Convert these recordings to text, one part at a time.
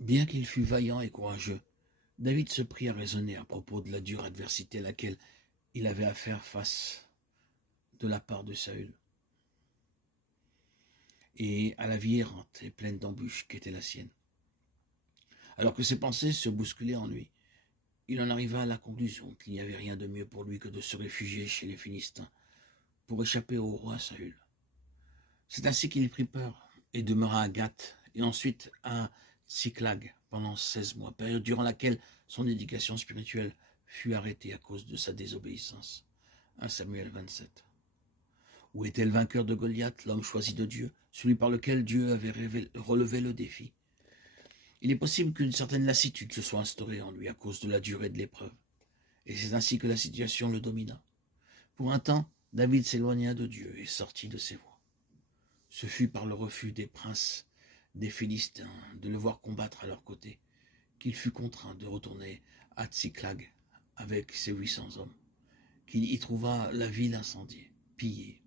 Bien qu'il fût vaillant et courageux, David se prit à raisonner à propos de la dure adversité à laquelle il avait à faire face de la part de Saül, et à la vie errante et pleine d'embûches qu'était la sienne. Alors que ses pensées se bousculaient en lui, il en arriva à la conclusion qu'il n'y avait rien de mieux pour lui que de se réfugier chez les Philistins pour échapper au roi Saül. C'est ainsi qu'il prit peur et demeura à Gath et ensuite à Tsiklag pendant 16 mois, période durant laquelle son éducation spirituelle fut arrêtée à cause de sa désobéissance. 1 Samuel 27. Où était le vainqueur de Goliath, l'homme choisi de Dieu, celui par lequel Dieu avait relevé le défi? Il est possible qu'une certaine lassitude se soit instaurée en lui à cause de la durée de l'épreuve, et c'est ainsi que la situation le domina. Pour un temps, David s'éloigna de Dieu et sortit de ses voies. Ce fut par le refus des princes des Philistins de le voir combattre à leur côté qu'il fut contraint de retourner à Tsiklag avec ses 800 hommes, qu'il y trouva la ville incendiée, pillée,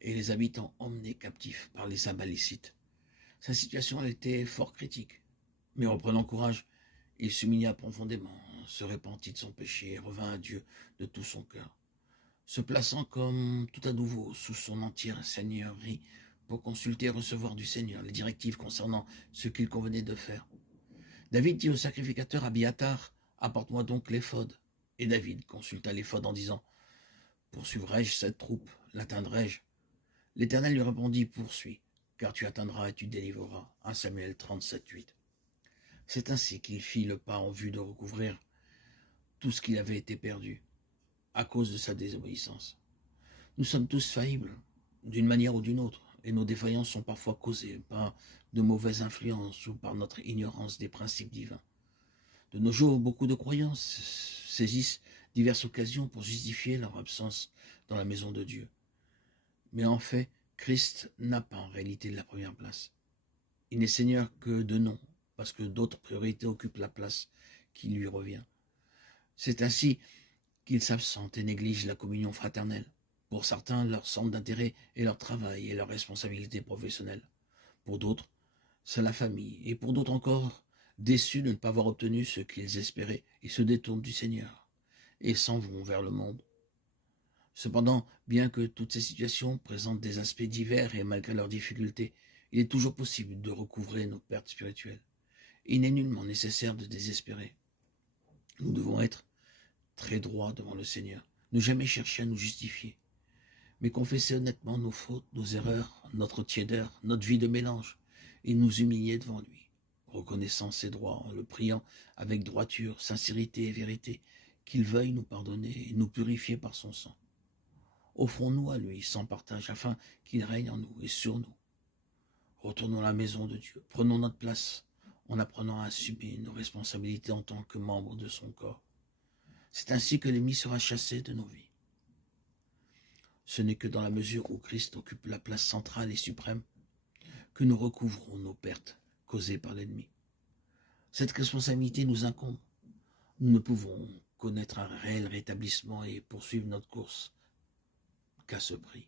et les habitants emmenés captifs par les Amalicites. Sa situation était fort critique, mais reprenant courage, il s'humilia profondément, se repentit de son péché et revint à Dieu de tout son cœur, se plaçant comme tout à nouveau sous son entière seigneurie pour consulter et recevoir du Seigneur les directives concernant ce qu'il convenait de faire. David dit au sacrificateur Abiathar, « Apporte-moi donc l'éphod. » Et David consulta l'éphod en disant, « Poursuivrai-je cette troupe? L'atteindrai-je » L'Éternel lui répondit, « Poursuis, car tu atteindras et tu délivreras. » 1 Samuel 37, 8. C'est ainsi qu'il fit le pas en vue de recouvrir tout ce qui avait été perdu à cause de sa désobéissance. Nous sommes tous faillibles, d'une manière ou d'une autre, et nos défaillances sont parfois causées par de mauvaises influences ou par notre ignorance des principes divins. De nos jours, beaucoup de croyants saisissent diverses occasions pour justifier leur absence dans la maison de Dieu. Mais en fait, Christ n'a pas en réalité la première place. Il n'est Seigneur que de nom, parce que d'autres priorités occupent la place qui lui revient. C'est ainsi qu'ils s'absentent et négligent la communion fraternelle. Pour certains, leur centre d'intérêt est leur travail et leurs responsabilités professionnelles. Pour d'autres, c'est la famille. Et pour d'autres encore, déçus de ne pas avoir obtenu ce qu'ils espéraient, ils se détournent du Seigneur et s'en vont vers le monde. Cependant, bien que toutes ces situations présentent des aspects divers et malgré leurs difficultés, il est toujours possible de recouvrer nos pertes spirituelles. Il n'est nullement nécessaire de désespérer. Nous devons être très droits devant le Seigneur, ne jamais chercher à nous justifier, mais confesser honnêtement nos fautes, nos erreurs, notre tiédeur, notre vie de mélange, et nous humilier devant lui, reconnaissant ses droits en le priant avec droiture, sincérité et vérité, qu'il veuille nous pardonner et nous purifier par son sang. Offrons-nous à lui sans partage, afin qu'il règne en nous et sur nous. Retournons à la maison de Dieu, prenons notre place en apprenant à assumer nos responsabilités en tant que membres de son corps. C'est ainsi que l'ennemi sera chassé de nos vies. Ce n'est que dans la mesure où Christ occupe la place centrale et suprême que nous recouvrons nos pertes causées par l'ennemi. Cette responsabilité nous incombe. Nous ne pouvons connaître un réel rétablissement et poursuivre notre course qu'à ce prix.